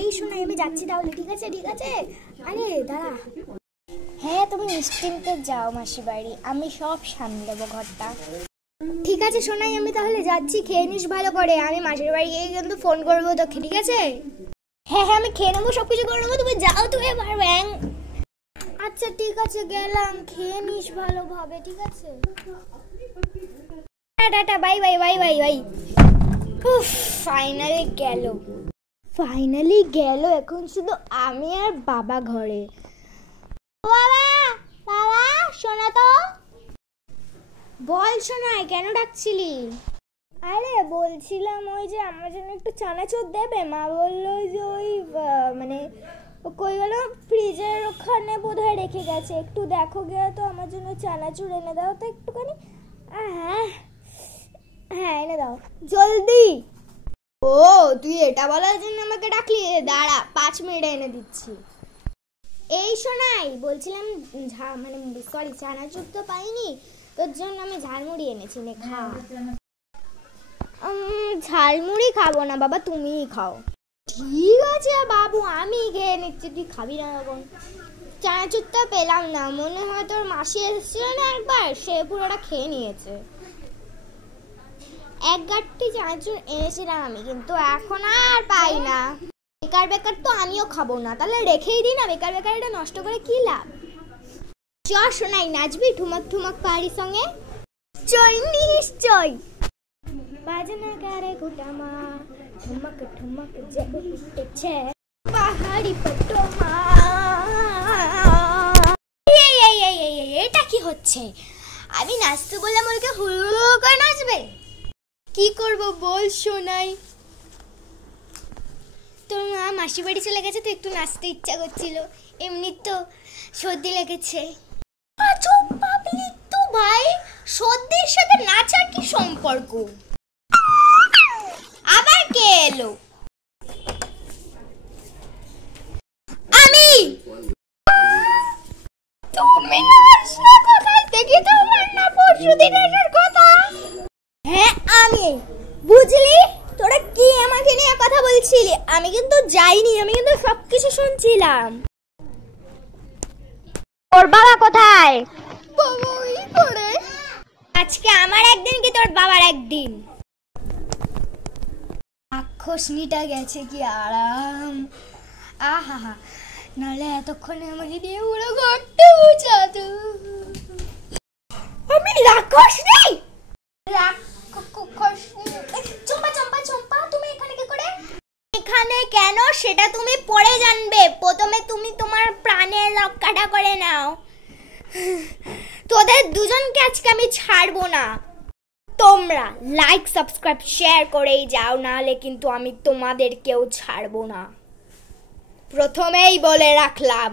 এই শোনাই আমি যাচ্ছি তাহলে, ঠিক আছে ঠিক আছে। আরে দাঁড়া। হ্যাঁ তুমি নিশ্চিন্তে যাও মাসি বাড়ি, আমি সব সামলে দেবো ঘরটা। ঠিক আছে শোনাই আমি তাহলে যাচ্ছি, খেয়ে নিস ভালো করে, আমি মাসির বাড়ি গিয়ে কিন্তু ফোন করবো তোকে, ঠিক আছে? হ্যাঁ হ্যাঁ আমি খেয়ে নেবো, সবকিছু করে নেবো, তুমি যাও তুমি এবার ব্যাং। আচ্ছা ঠিক আছে গেলাম, খেয়ে নিস ভালোভাবে, ঠিক আছে? Tata bye bye bye bye bye. Finally গেল, এখন শুধু আমি আর বাবা ঘরে। বাবা বাবা শোনা তো। বল শোনাই, কেন ডাকছিলি? আরে বলছিলাম ওই যে আমার জন্য একটু চানাচুর দেবে, মা বললো যে ওই মানে কই গেল, ফ্রিজের ওখানে বোধহয় রেখে গেছে, একটু দেখো গিয়ে তো আমার জন্য চানাচুর এনে দাও তো একটুখানি। হ্যাঁ হ্যাঁ এনে দাও জলদি। ও তুই এটা বলার জন্য আমাকে ডাকলি, দাঁড়া 5 মিনিটে এনে দিচ্ছি। এই শোনাই বলছিলাম মানে সরি চানাচুর তো পাইনি, তোর জন্য আমি ঝালমুড়ি এনেছি, নে খা। ঝালমুড়ি খাবো না বাবা, তুমিই খাও। ঠিক আছে বাবু আমি খেয়ে নিচ্ছি, তুই খাবি না এখন? চানাচুরটা পেলাম না, মনে হয় তোর মাসি এসেছিল না একবার, সে পুরোটা খেয়ে নিয়েছে। এক গাঁটটি চানাচুর এনেছিলাম আমি, কিন্তু এখন আর পাই না। বেকার বেকার তো আমিও খাবো না, তাহলে রেখেই দিই না, বেকার বেকার এটা নষ্ট করে কি লাভ। চ শোনাই নাচবি ঠুমক ঠুমক পাহাড়ির সঙ্গে? চই নিশ্চয়। বাজনা করে ঘুটামা ঠুমক ঠুমক জেগে উঠেছে পাহাড়ি পটমা। এটা কি হচ্ছে? আমি নাচতে বললাম ওকে হুড় করে নাচবে, কি করব বল শোনাই? তোর মা মাসি বাড়ি চলে গেছে তো একটু নাচতে ইচ্ছা করছিল, এমনি তো সর্দি লেগেছে। ভাই সর্দির সাথে নাচার কি সম্পর্ক? আবার কে এলো? আমি। তুমি আসলে কোথায় থেকে, তোমার না পরশুদিনের কথা? হ্যাঁ আমি, বুঝলি তোরা কি আমাকে নিয়ে কথা বলছিলি? আমি কিন্তু যাইনি, আমি কিন্তু সবকিছু শুনছিলাম। তোর বাবা কোথায়? বাবা ওই করে। আজকে আমার একদিন কি তোর বাবার একদিন? রাক্ষসনীটা গেছে কি আরাম, আহা, নাহলে এতক্ষণে আমাকে দিয়ে পুরো ঘরটা মুছাতো। আমি রাক্ষস নেই, চম্পা চম্পা চম্পা তুমি এখানে কি করে? এখানে কেন সেটা তুমি পরে জানবে, প্রথমে তুমি তোমার প্রাণের রক্ষাটা করে নাও। তোদের দুজনকে আজকে আমি ছাড়বো না, তোমরা লাইক সাবস্ক্রাইব শেয়ার করেই যাও, নাহলে কিন্তু আমি তোমাদের কেউ ছাড়বো না, প্রথমেই বলে রাখলাম।